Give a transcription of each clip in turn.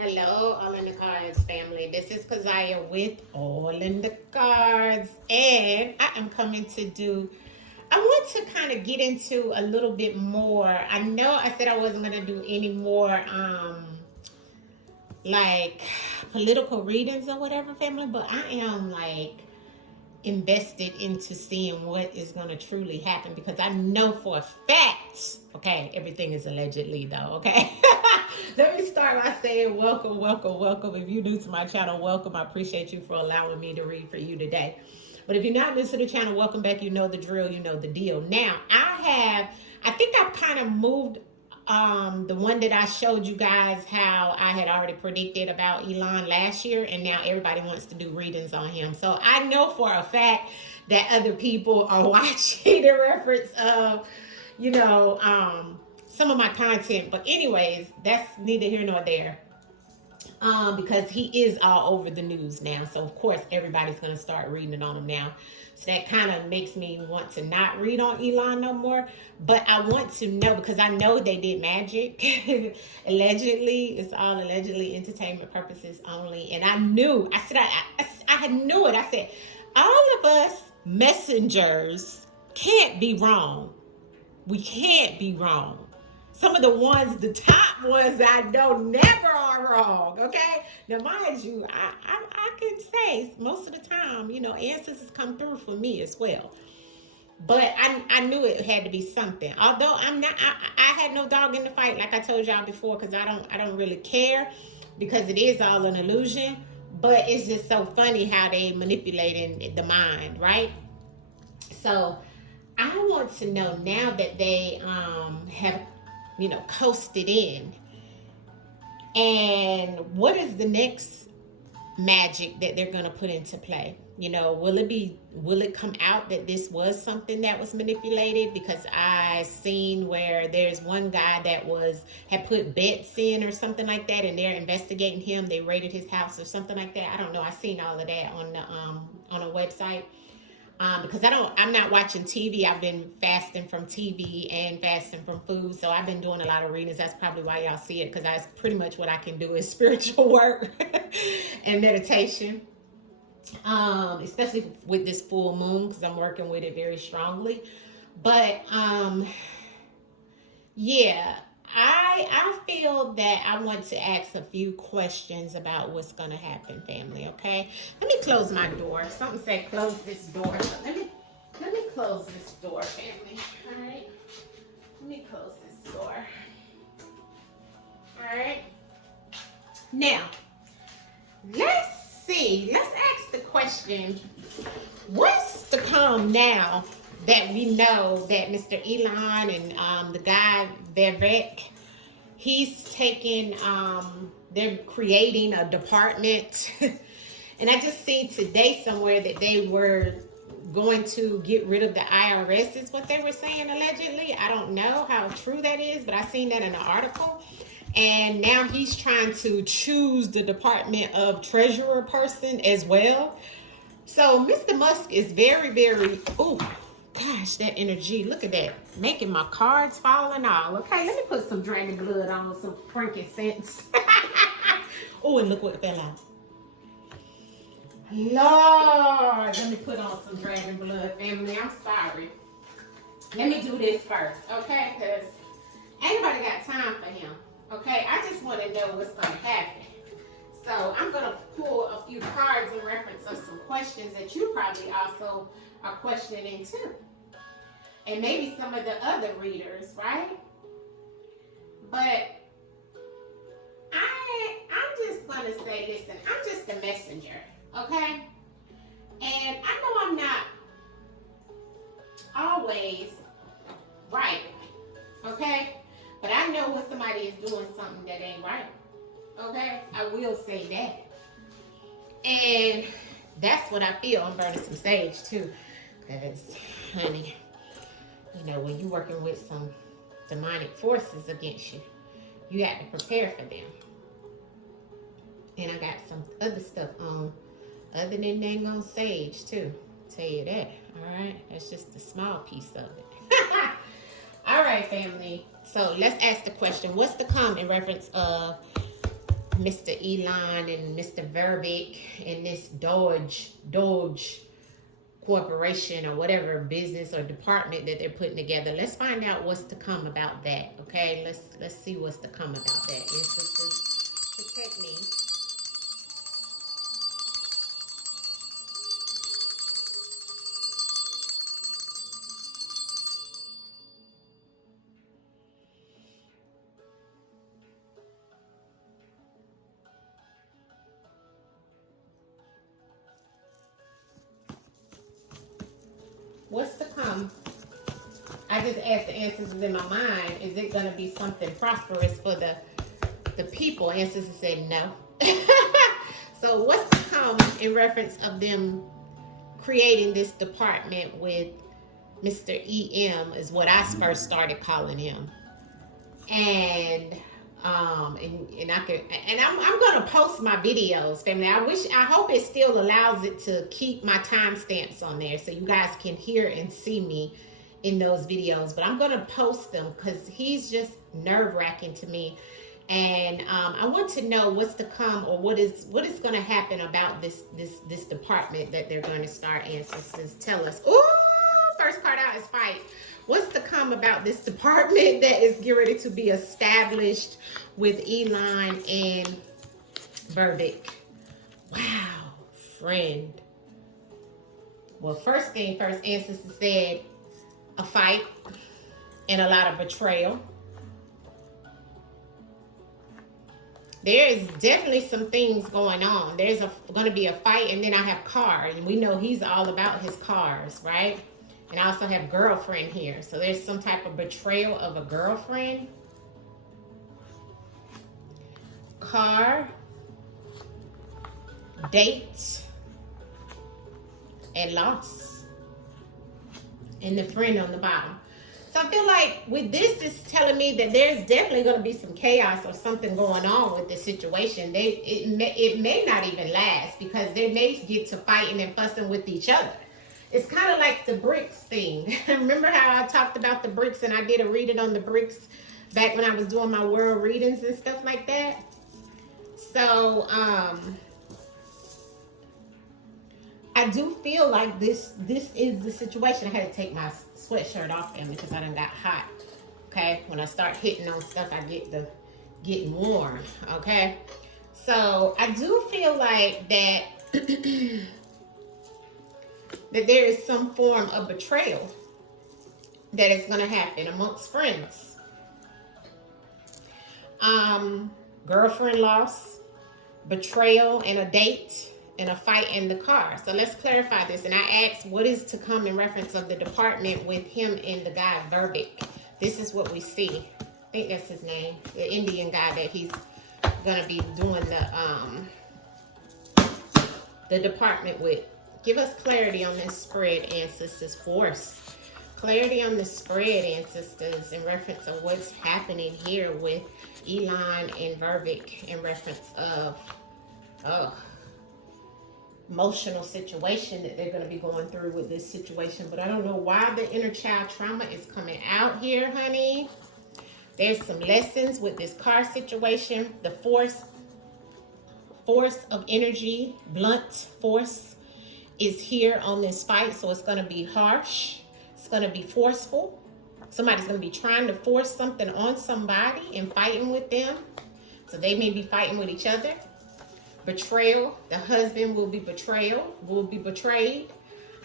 Hello, All in the Cards family. This is Keziah with All in the Cards, and I am coming to do. I want to kind of get into a little bit more. I know I said I wasn't going to do any more, like political readings or whatever, family, but I am like invested into seeing what is going to truly happen because I know for a fact, okay, everything is allegedly though, okay? Let me start by saying welcome, welcome, welcome. If you're new to my channel, welcome. I appreciate you for allowing me to read for you today. But if you're not new to the channel, welcome back. You know the drill, you know the deal. Now, I think I've kind of moved the one that I showed you guys how I had already predicted about Elon last year, and now everybody wants to do readings on him. So I know for a fact that other people are watching the reference of, some of my content. But anyways, that's neither here nor there. Because he is all over the news now. So of course everybody's gonna start reading on him now. So that kind of makes me want to not read on Elon no more. But I want to know because I know they did magic. Allegedly, it's all allegedly entertainment purposes only. And I knew, I knew it. I said, all of us messengers can't be wrong. We can't be wrong. Some of the ones, the top ones that I know never are wrong, okay? Now, mind you, I can say most of the time, ancestors come through for me as well. But I knew it had to be something. Although I had no dog in the fight, like I told y'all before, because I don't really care, because it is all an illusion. But it's just so funny how they manipulating the mind, right? So I want to know now that they have coasted in. And what is the next magic that they're going to put into play? Will it come out that this was something that was manipulated? Because I seen where there's one guy that had put bets in or something like that, and they're investigating him. They raided his house or something like that. I don't know. I seen all of that on a website. Because I'm not watching TV. I've been fasting from TV and fasting from food. So I've been doing a lot of readings. That's probably why y'all see it, because that's pretty much what I can do is spiritual work and meditation. Especially with this full moon, because I'm working with it very strongly. But yeah, I feel that I want to ask a few questions about what's going to happen, family, okay? Let me close my door. Something said close this door. So let me close this door, family, all right? Let me close this door. All right? Now, let's see. Let's ask the question, what's to come now that we know that Mr. Elon and the guy Vivek, he's taking, they're creating a department. And I just seen today somewhere that they were going to get rid of the IRS is what they were saying allegedly. I don't know how true that is, but I seen that in an article. And now he's trying to choose the Department of Treasurer person as well. So Mr. Musk is very, very, oh gosh, that energy. Look at that. Making my cards fall and all. Okay, let me put some dragon blood on, some frankincense. Oh, and look what fell out. Lord, let me put on some dragon blood, family. I'm sorry. Let me do this first, okay? Because ain't nobody got time for him. Okay, I just want to know what's going to happen. So I'm going to pull a few cards in reference of some questions that you probably also are questioning too. And maybe some of the other readers, right? But I'm just going to say, listen, I'm just a messenger, okay? And I know I'm not always right, okay? But I know when somebody is doing something that ain't right. Okay? I will say that. And that's what I feel. I'm burning some sage too. Because, honey, when you're working with some demonic forces against you, you got to prepare for them. And I got some other stuff on other than dang on sage too. Tell you that. Alright? That's just a small piece of it. All right, family. So let's ask the question, what's to come in reference of Mr. Elon and Mr. Verbeek and this Doge corporation or whatever business or department that they're putting together. Let's find out what's to come about that. Okay, let's see what's to come about that. Ancestors, protect me. What's to come? I just asked the ancestors in my mind, is it going to be something prosperous for the people? Ancestors said no. So what's to come in reference of them creating this department with Mr. EM is what I first started calling him. And I'm gonna post my videos, family. I hope it still allows it to keep my timestamps on there so you guys can hear and see me in those videos. But I'm gonna post them because he's just nerve-wracking to me. And I want to know what's to come, or what is going to happen about this department that they're going to start. Ancestors, tell us. Ooh, first card out is fight. What's to come about this department that is getting ready to be established with Elon and Verbeek? Wow, friend. Well, first thing first, ancestors said a fight and a lot of betrayal. There is definitely some things going on. There's going to be a fight, and then I have car, and we know he's all about his cars, right? And I also have girlfriend here. So there's some type of betrayal of a girlfriend. Car, date, and loss. And the friend on the bottom. So I feel like with this, it's telling me that there's definitely going to be some chaos or something going on with this situation. It may not even last, because they may get to fighting and fussing with each other. It's kind of like the bricks thing. Remember how I talked about the bricks, and I did a reading on the bricks back when I was doing my world readings and stuff like that? So, I do feel like this is the situation. I had to take my sweatshirt off, family, because I done got hot. Okay, when I start hitting on stuff, I get getting warm. Okay, so I do feel like that that there is some form of betrayal that is going to happen amongst friends. Girlfriend loss, betrayal, and a date, and a fight in the car. So let's clarify this. And I asked, what is to come in reference of the department with him and the guy Verbeek? This is what we see. I think that's his name, the Indian guy that he's gonna be doing the department with. Give us clarity on this spread, ancestors. Force clarity on the spread, ancestors, in reference of what's happening here with Elon and Verbeek, in reference of emotional situation that they're going to be going through with this situation. But I don't know why the inner child trauma is coming out here, honey. There's some lessons with this car situation. The force of energy, blunt force, is here on this fight. So it's going to be harsh. It's going to be forceful. Somebody's going to be trying to force something on somebody and fighting with them. So they may be fighting with each other. Betrayal. The husband will be betrayed.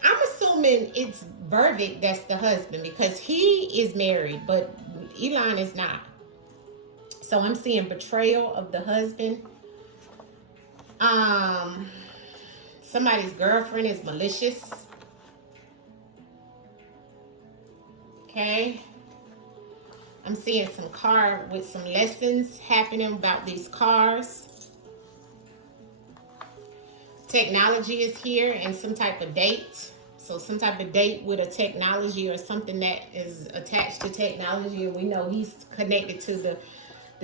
I'm assuming it's Verbeek that's the husband, because he is married, but Elon is not. So I'm seeing betrayal of the husband. Somebody's girlfriend is malicious. Okay. I'm seeing some car with some lessons happening about these cars. Technology is here, and some type of date. So some type of date with a technology or something that is attached to technology. And we know he's connected to the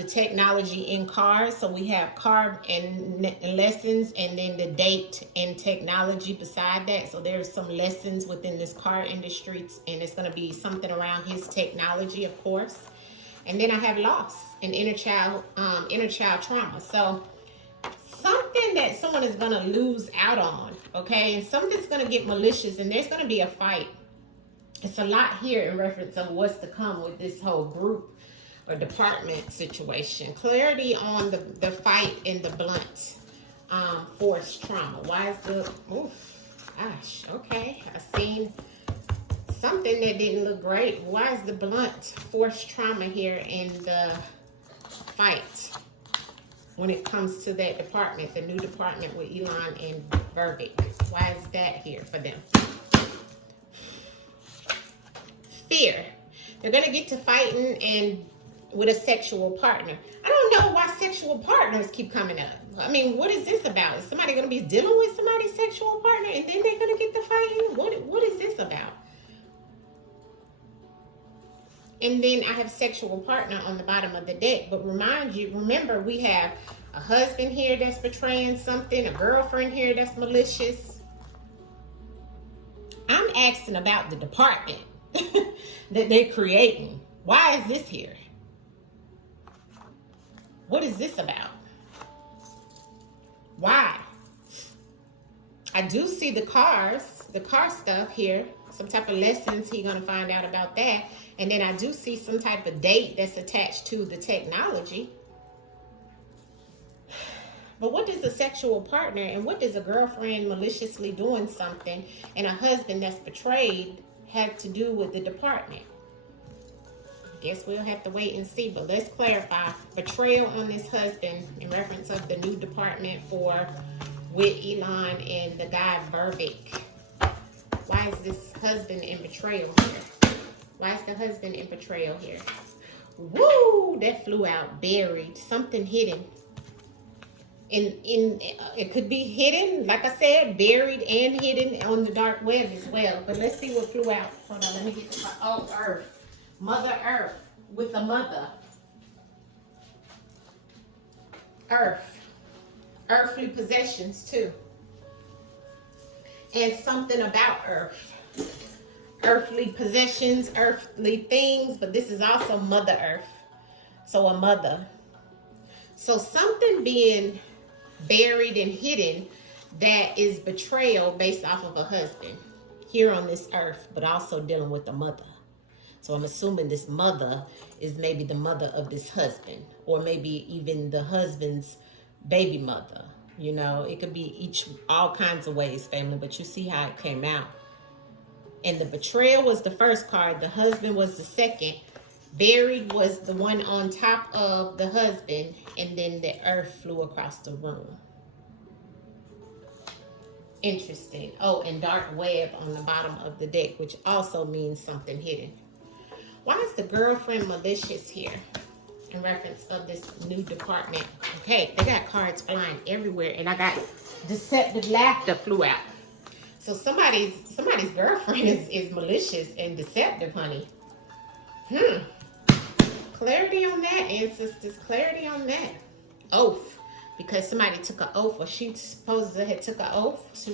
technology in cars. So we have car and lessons, and then the date and technology beside that. So there's some lessons within this car industry, and it's going to be something around his technology, of course. And then I have loss and inner child trauma. So that someone is going to lose out on, okay? And something's going to get malicious, and there's going to be a fight. It's a lot here in reference of what's to come with this whole group or department situation. Clarity on the fight in the blunt force trauma. Why is the, oof, gosh, okay. I seen something that didn't look great. Why is the blunt force trauma here in the fight when it comes to that department, the new department with Elon and Verbic? Why is that here for them? Fear. They're going to get to fighting and with a sexual partner. I don't know why sexual partners keep coming up. I mean, what is this about? Is somebody going to be dealing with somebody's sexual partner and then they're going to get to fighting? What is this about? And then I have sexual partner on the bottom of the deck. But remember, we have a husband here that's betraying something, a girlfriend here that's malicious. I'm asking about the department that they're creating. Why is this here? What is this about? Why? I do see the car stuff here. Some type of lessons he's going to find out about that. And then I do see some type of date that's attached to the technology. But what does a sexual partner and what does a girlfriend maliciously doing something and a husband that's betrayed have to do with the department? Guess we'll have to wait and see, but let's clarify. Betrayal on this husband in reference of the new department with Elon and the guy Verbic. Why is this husband in betrayal here? Why is the husband in betrayal here? Woo! That flew out. Buried. Something hidden. It could be hidden, like I said, buried and hidden on the dark web as well. But let's see what flew out. Hold on, let me get the card. Oh, Earth. Mother Earth with a mother. Earth. Earthly possessions too. And something about Earth. Earthly possessions, earthly things, but this is also Mother Earth. So a mother. So something being buried and hidden that is betrayal based off of a husband here on this earth, but also dealing with a mother. So I'm assuming this mother is maybe the mother of this husband, or maybe even the husband's baby mother. You know, it could be all kinds of ways, family, but you see how it came out. And the betrayal was the first card. The husband was the second. Buried was the one on top of the husband, and then the earth flew across the room. Interesting. Oh, and dark web on the bottom of the deck, which also means something hidden. Why is the girlfriend malicious here in reference of this new department? Okay, they got cards flying everywhere, and I got deceptive laughter flew out. So somebody's girlfriend is malicious and deceptive, honey. Clarity on that, ancestors. Clarity on that. Oath. Because somebody took an oath, or she supposedly had took an oath.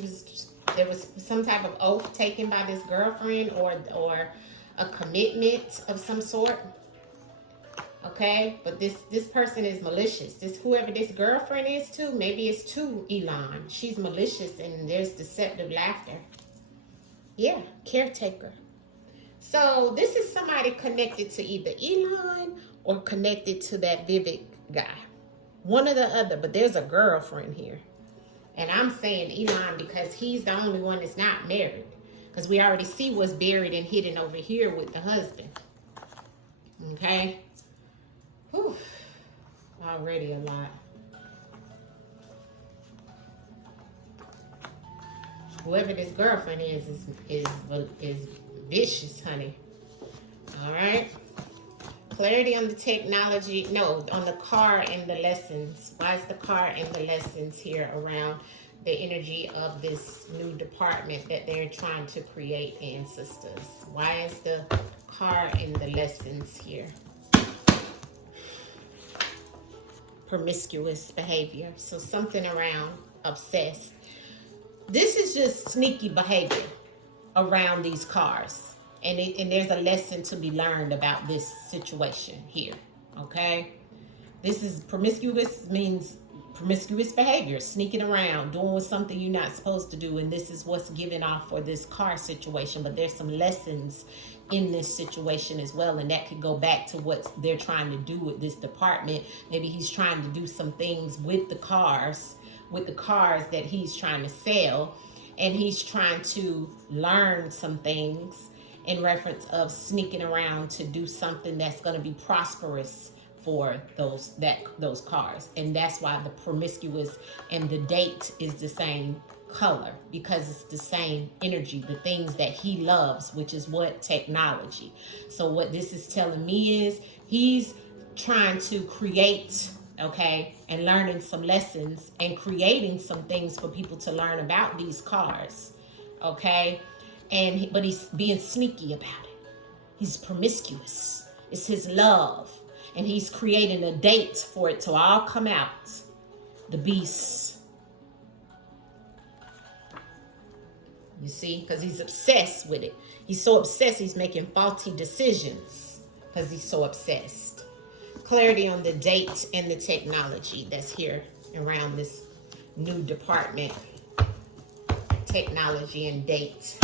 There was some type of oath taken by this girlfriend, or a commitment of some sort. Okay, but this person is malicious. Whoever this girlfriend is to, maybe it's to Elon. She's malicious, and there's deceptive laughter. Yeah, caretaker. So this is somebody connected to either Elon or connected to that Vivek guy. One or the other, but there's a girlfriend here. And I'm saying Elon because he's the only one that's not married. Because we already see what's buried and hidden over here with the husband. Okay? Whew. Already a lot. Whoever this girlfriend is vicious, honey. All right. Clarity on the technology. No, on the car and the lessons. Why is the car and the lessons here around the energy of this new department that they're trying to create, ancestors? Why is the car and the lessons here? Promiscuous behavior. So something around obsessed. This is just sneaky behavior around these cars. And there's a lesson to be learned about this situation here. Okay? This is promiscuous, means promiscuous behavior, sneaking around, doing something you're not supposed to do, and this is what's given off for this car situation. But there's some lessons in this situation as well, and that could go back to what they're trying to do with this department. Maybe he's trying to do some things with the cars that he's trying to sell, and he's trying to learn some things in reference of sneaking around to do something that's going to be prosperous for those cars. And that's why the promiscuous and the date is the same color, because it's the same energy, the things that he loves, which is what? Technology. So what this is telling me is he's trying to create, okay, and learning some lessons and creating some things for people to learn about these cars, okay? But he's being sneaky about it. He's promiscuous. It's his love. And he's creating a date for it to all come out. The beast. You see? Because he's obsessed with it. He's so obsessed, he's making faulty decisions. Because he's so obsessed. Clarity on the date and the technology that's here around this new department. Technology and date.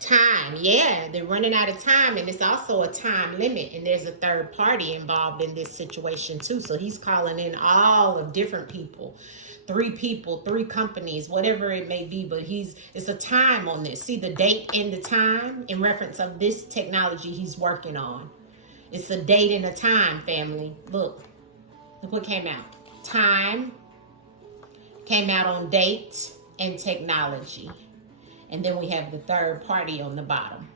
Time, yeah, they're running out of time, and it's also a time limit, and there's a third party involved in this situation too. So he's calling in all of different people, three companies, whatever it may be, but it's a time on this. See the date and the time in reference of this technology he's working on. It's a date and a time, family. Look what came out. Time came out on date and technology. And then we have the third party on the bottom.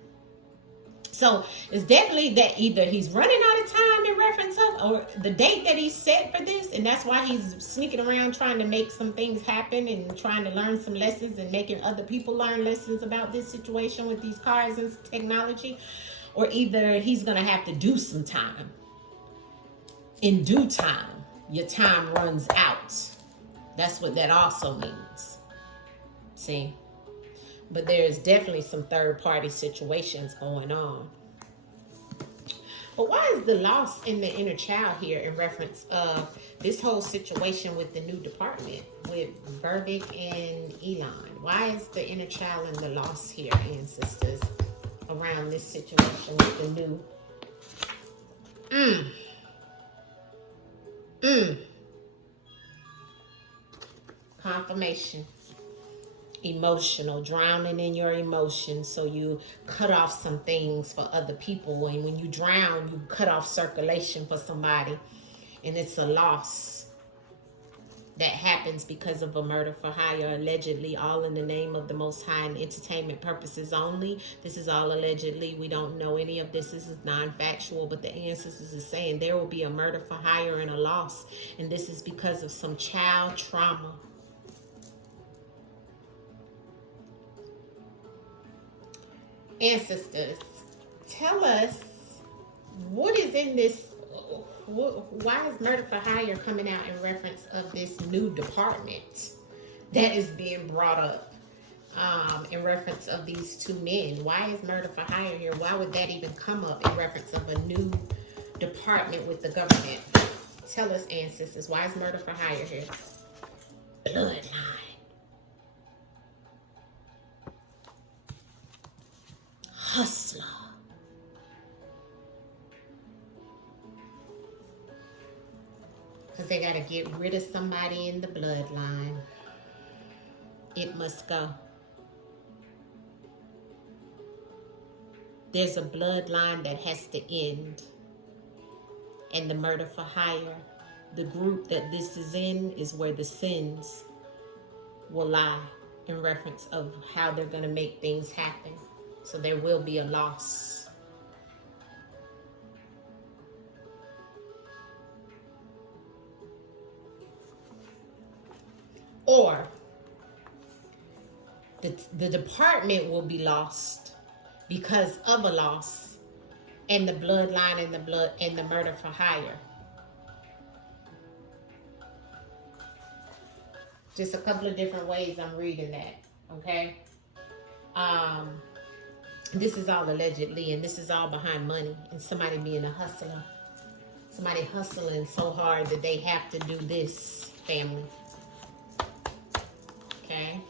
So it's definitely that either he's running out of time in reference of, or the date that he set for this, and that's why he's sneaking around trying to make some things happen and trying to learn some lessons and making other people learn lessons about this situation with these cars and technology. Or either he's going to have to do some time. In due time, your time runs out. That's what that also means. See? But there's definitely some third-party situations going on. But why is the loss in the inner child here in reference of this whole situation with the new department with Verbic and Elon? Why is the inner child and the loss here, ancestors, around this situation with the new confirmation? Emotional, drowning in your emotions, so you cut off some things for other people, and when you drown, you cut off circulation for somebody, and it's a loss that happens because of a murder for hire, allegedly, all in the name of the Most High and entertainment purposes only. This is all allegedly. We don't know any of this. This is non-factual, but the ancestors is saying there will be a murder for hire and a loss, and this is because of some child trauma. Ancestors, tell us what is in this. Why is murder for hire coming out in reference of this new department that is being brought up in reference of these two men? Why is murder for hire here? Why would that even come up in reference of a new department with the government? Tell us, ancestors, why is murder for hire here? Bloodline. Hustler. Because they got to get rid of somebody in the bloodline. It must go. There's a bloodline that has to end. And the murder for hire, the group that this is in, is where the sins will lie in reference of how they're going to make things happen. So there will be a loss. Or the department will be lost because of a loss, and the bloodline and the murder for hire. Just a couple of different ways I'm reading that. Okay. This is all allegedly, and this is all behind money and somebody being a hustler. Somebody hustling so hard that they have to do this, family. Okay.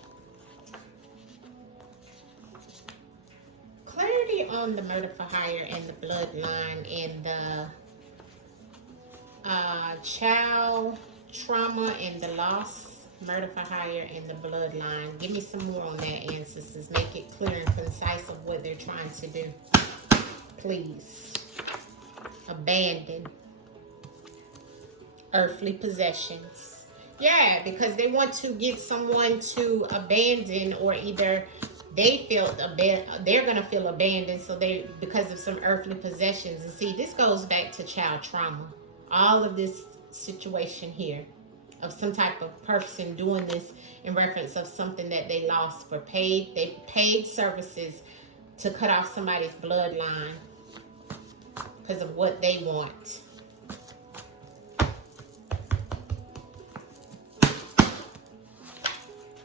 Clarity on the murder for hire and the bloodline and the child trauma and the loss. Murder for hire and the bloodline. Give me some more on that, ancestors. Make it clear and concise of what they're trying to do. Please. Abandon. Earthly possessions. Yeah, because they want to get someone to abandon, or either they felt they're going to feel abandoned, so they, because of some earthly possessions. And see, this goes back to child trauma. All of this situation here of some type of person doing this in reference of something that they lost for paid services to cut off somebody's bloodline because of what they want.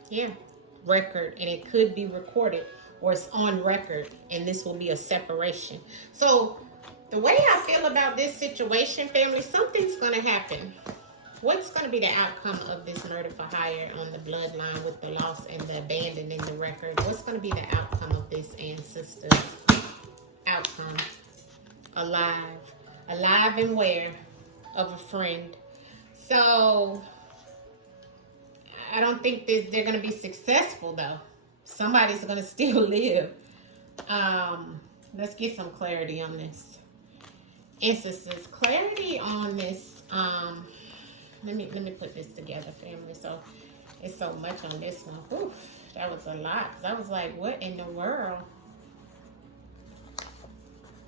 Yeah, record, and it could be recorded or it's on record, and this will be a separation. So the way I feel about this situation, family, something's going to happen. What's going to be the outcome of this murder for hire on the bloodline with the loss and the abandoning the record? What's going to be the outcome of this, ancestors? Outcome. Alive. Alive and where? Of a friend. So I don't think they're going to be successful, though. Somebody's going to still live. Let's get some clarity on this. Ancestors, clarity on this. Let me put this together, family. So it's so much on this one. Whew, that was a lot. Cause I was like, what in the world?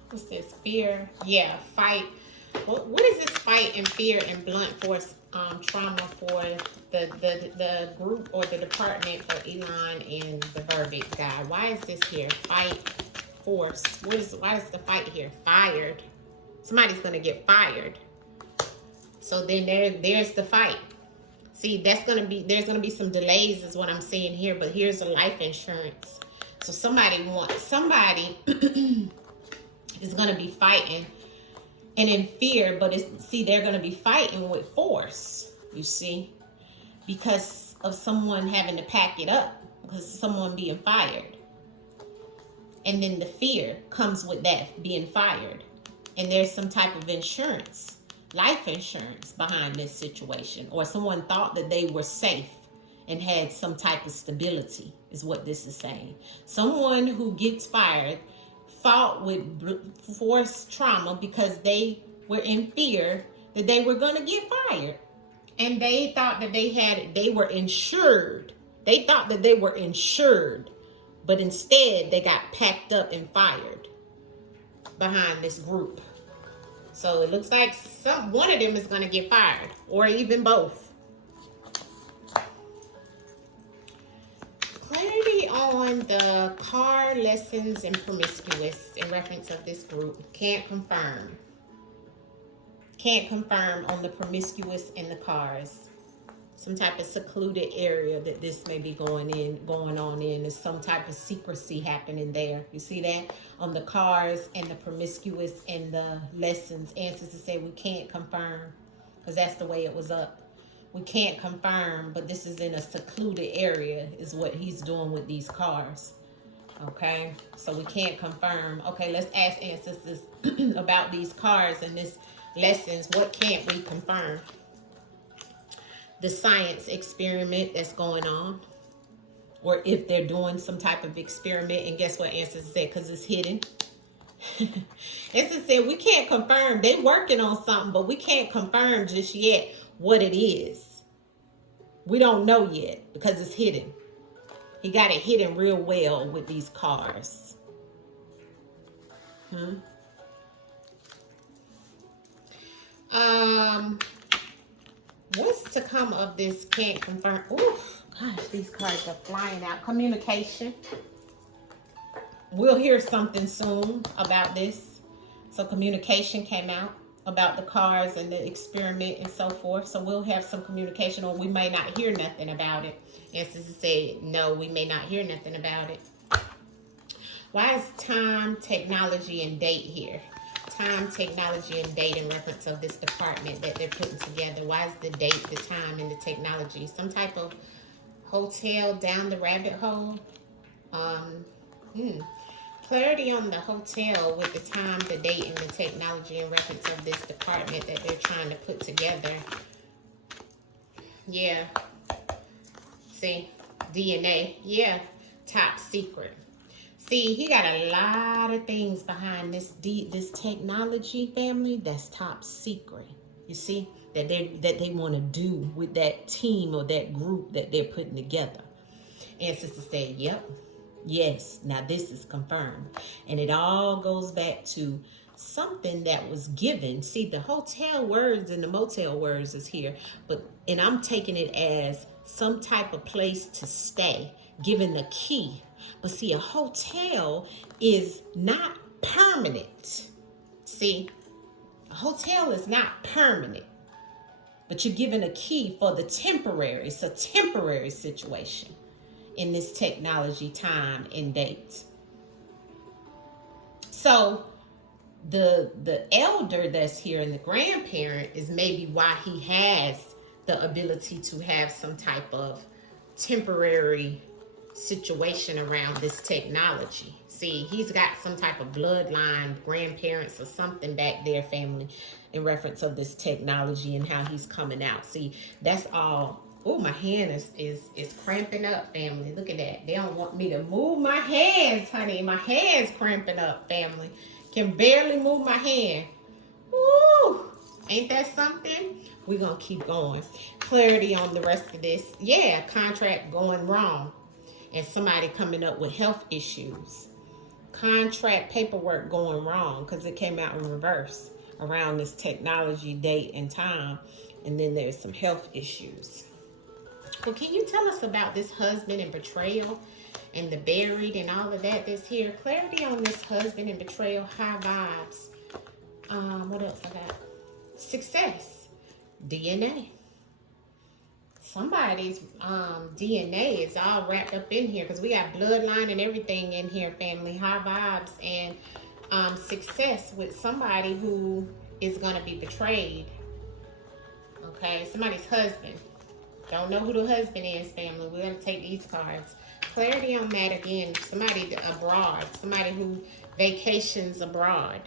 What's this? Fear. Yeah, fight. What is this fight and fear and blunt force trauma for the group or the department for Elon and the verdict guy? Why is this here? Fight, force. Why is the fight here? Fired. Somebody's gonna get fired. So then there's the fight. See, there's gonna be some delays is what I'm seeing here, but here's a life insurance. So somebody is gonna be fighting and in fear, but they're gonna be fighting with force, you see, because of someone having to pack it up, because of someone being fired. And then the fear comes with that being fired. And there's some type of insurance, life insurance behind this situation, or someone thought that they were safe and had some type of stability is what this is saying. Someone who gets fired fought with force trauma because they were in fear that they were going to get fired. And they thought that they were insured. They thought that they were insured, but instead they got packed up and fired behind this group. So it looks like one of them is going to get fired, or even both. Clarity on the car lessons and promiscuous in reference of this group. Can't confirm. Can't confirm on the promiscuous in the cars. Some type of secluded area that this may be going on in. There's some type of secrecy happening there. You see that? On the cars and the promiscuous and the lessons. Ancestors say we can't confirm because that's the way it was up. We can't confirm, but this is in a secluded area is what he's doing with these cars. Okay? So we can't confirm. Okay, let's ask ancestors about these cars and this lessons. What can't we confirm? The science experiment that's going on, or if they're doing some type of experiment. And guess what ancestors said? Because it's hidden. Ancestors said we can't confirm. They're working on something, but we can't confirm just yet what it is. We don't know yet because it's hidden. He got it hidden real well with these cars. What's to come of this? Can't confirm. Oh, gosh, these cards are flying out. Communication. We'll hear something soon about this. So communication came out about the cars and the experiment and so forth. So we'll have some communication, or we may not hear nothing about it. Ancestors said, no, we may not hear nothing about it. Why is time, technology, and date here? time, technology, and date in reference of this department that they're putting together. Why is the date, the time, and the technology? Some type of hotel down the rabbit hole. Um, Clarity on the hotel with the time, the date, and the technology in reference of this department that they're trying to put together. Yeah. See, DNA. Yeah. Top secret. See, he got a lot of things behind this technology, family, that's top secret. You see, that they want to do with that team or that group that they're putting together. And sister said, yep. Yes, now this is confirmed. And it all goes back to something that was given. See, the hotel words and the motel words is here, and I'm taking it as some type of place to stay, given the key. But see, a hotel is not permanent. See, a hotel is not permanent, but you're given a key for the temporary. It's a temporary situation in this technology, time, and date. So the elder that's here and the grandparent is maybe why he has the ability to have some type of temporary situation around this technology. See, he's got some type of bloodline, grandparents or something back there, family, in reference of this technology and how he's coming out. See, that's all. Oh, my hand is cramping up, family. Look at that. They don't want me to move my hands, honey. My hand's cramping up, family. Can barely move my hand. Woo! Ain't that something? We're going to keep going. Clarity on the rest of this. Yeah, contract going wrong. And somebody coming up with health issues. Contract paperwork going wrong because it came out in reverse around this technology, date, and time. And then there's some health issues. Well, can you tell us about this husband and betrayal and the buried and all of that that's here? Clarity on this husband and betrayal, high vibes. What else I got? Success, DNA. Somebody's DNA is all wrapped up in here because we got bloodline and everything in here, family. High vibes and success with somebody who is going to be betrayed. Okay, somebody's husband. Don't know who the husband is, family. We're going to take these cards. Clarity on that again. Somebody abroad. Somebody who vacations abroad.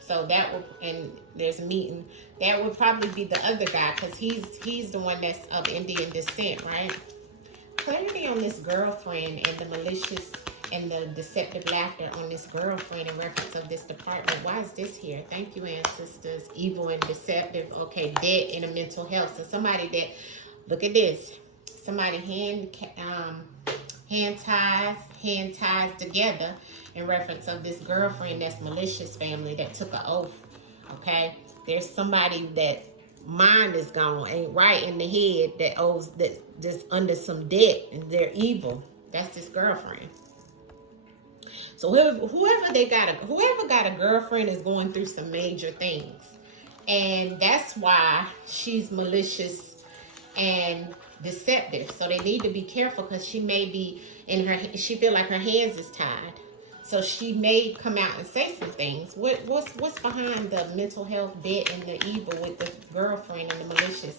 So that would, and there's a meeting. That would probably be the other guy because he's the one that's of Indian descent, right? Clarity on this girlfriend and the malicious and the deceptive laughter on this girlfriend in reference of this department. Why is this here? Thank you, ancestors. Evil and deceptive. Okay, debt and a mental health. So somebody that, look at this. Somebody hand ties together in reference of this girlfriend that's malicious, family, that took an oath. Okay, there's somebody that mind is gone, ain't right in the head, that owes, that just under some debt, and they're evil. That's this girlfriend. So whoever got a girlfriend is going through some major things, and that's why she's malicious and deceptive. So they need to be careful because she may be she feel like her hands is tied. So she may come out and say some things. What's behind the mental health, debt, and the evil with the girlfriend and the malicious?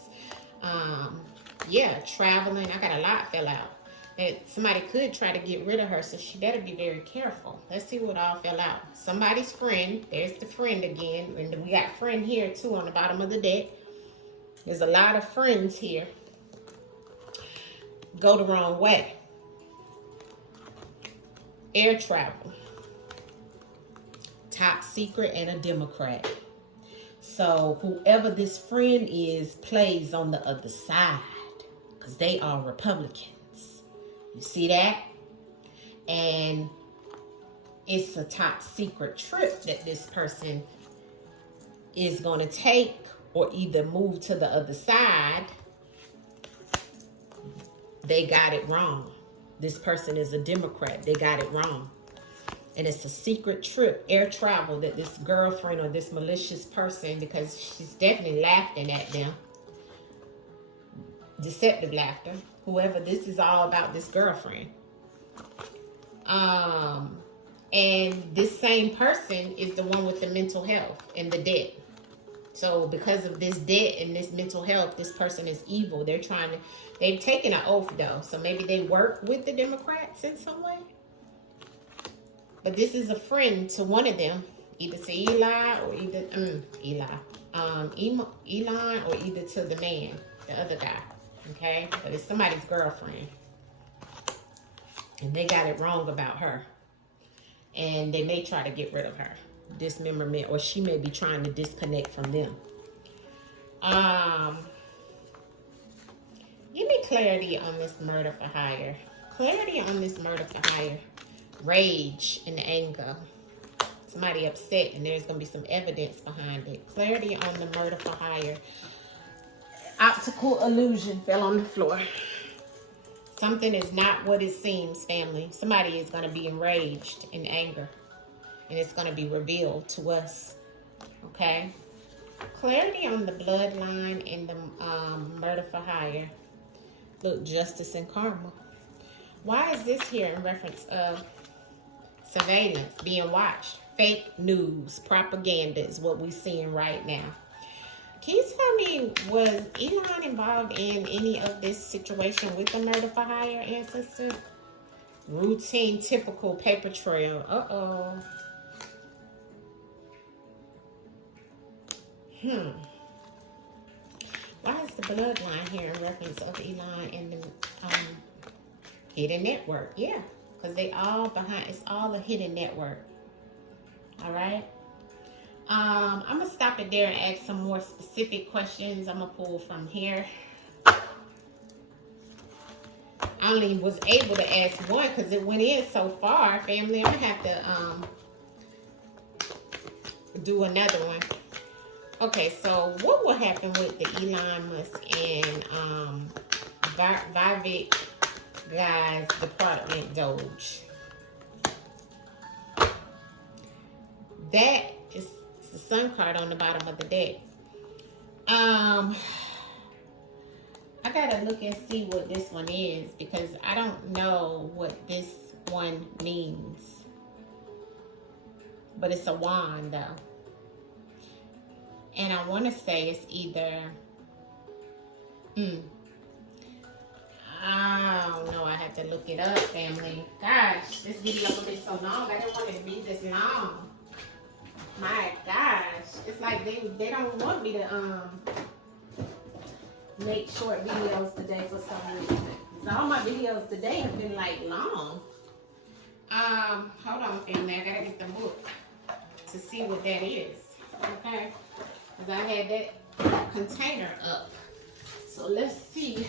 Yeah, traveling. I got a lot fell out. That somebody could try to get rid of her, so she better be very careful. Let's see what all fell out. Somebody's friend. There's the friend again. And we got friend here too on the bottom of the deck. There's a lot of friends here. Go the wrong way. Air travel. Top secret and a Democrat. So whoever this friend is plays on the other side because they are Republicans. You see that? And it's a top secret trip that this person is going to take or either move to the other side. They got it wrong. This person is a Democrat. They got it wrong. And it's a secret trip, air travel, that this girlfriend or this malicious person, because she's definitely laughing at them. Deceptive laughter. Whoever, this is all about this girlfriend. And this same person is the one with the mental health and the debt. So because of this debt and this mental health, this person is evil. They've taken an oath though. So maybe they work with the Democrats in some way. But this is a friend to one of them, either to Eli or Elon, or either to the man, the other guy. Okay? But it's somebody's girlfriend. And they got it wrong about her. And they may try to get rid of her. Dismemberment, or she may be trying to disconnect from them. Give me clarity on this murder for hire. Clarity on this murder for hire. Rage and anger. Somebody upset, and there's going to be some evidence behind it. Clarity on the murder for hire. Optical illusion fell on the floor. Something is not what it seems, family. Somebody is going to be enraged in anger. And it's going to be revealed to us. Okay? Clarity on the bloodline and the murder for hire. Look, justice and karma. Why is this here in reference of surveillance, being watched? Fake news, propaganda is what we're seeing right now. Can you tell me, was Elon involved in any of this situation with the murder for hire, ancestor? Routine, typical paper trail. Uh-oh. Why is the bloodline here in reference of Elon and the hidden network? Yeah, because they all behind. It's all a hidden network. All right. I'm gonna stop it there and ask some more specific questions. I'm gonna pull from here. I only was able to ask one because it went in so far, family. I'm gonna have to do another one. Okay, so what will happen with the Elon Musk and Vivek guys department Doge? That is the sun card on the bottom of the deck. I gotta look and see what this one is because I don't know what this one means. But it's a wand though. And I want to say it's either, I don't know. I have to look it up, family. Gosh, this video will be so long. I didn't want it to be this long. My gosh, it's like they don't want me to make short videos today for some reason. So all my videos today have been like long. Hold on, family. I gotta get the book to see what that is. Okay. Because I had that container up. So let's see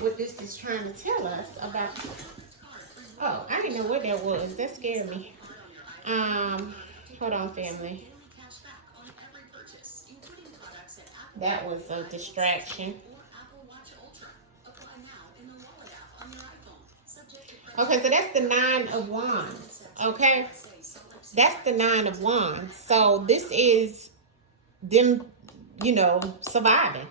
what this is trying to tell us about. Oh, I didn't know what that was. That scared me. Hold on, family. That was a distraction. Okay, so that's the 9 of Wands. Okay? That's the 9 of Wands. So this is them, surviving.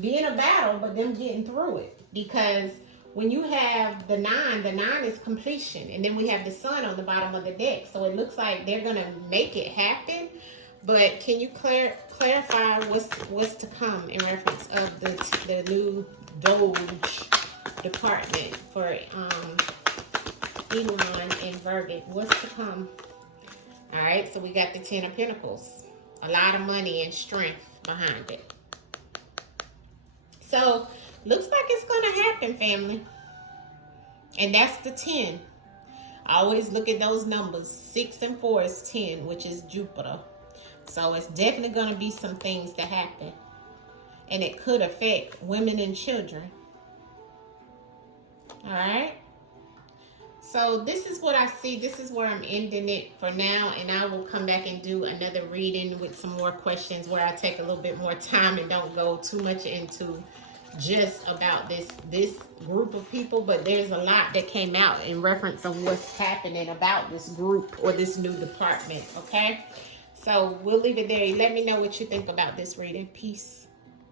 Being a battle, but them getting through it. Because when you have the 9 is completion. And then we have the sun on the bottom of the deck. So it looks like they're going to make it happen. But can you clarify what's to come in reference of the new Doge department for Elon and Vivek? What's to come? All right, so we got the 10 of Pentacles. A lot of money and strength behind it. So, looks like it's going to happen, family. And that's the 10. I always look at those numbers. 6 and 4 is 10, which is Jupiter. So, it's definitely going to be some things that happen. And it could affect women and children. All right? So this is what I see. This is where I'm ending it for now. And I will come back and do another reading with some more questions where I take a little bit more time and don't go too much into just about this group of people. But there's a lot that came out in reference of what's happening about this group or this new department. Okay? So we'll leave it there. Let me know what you think about this reading. Peace.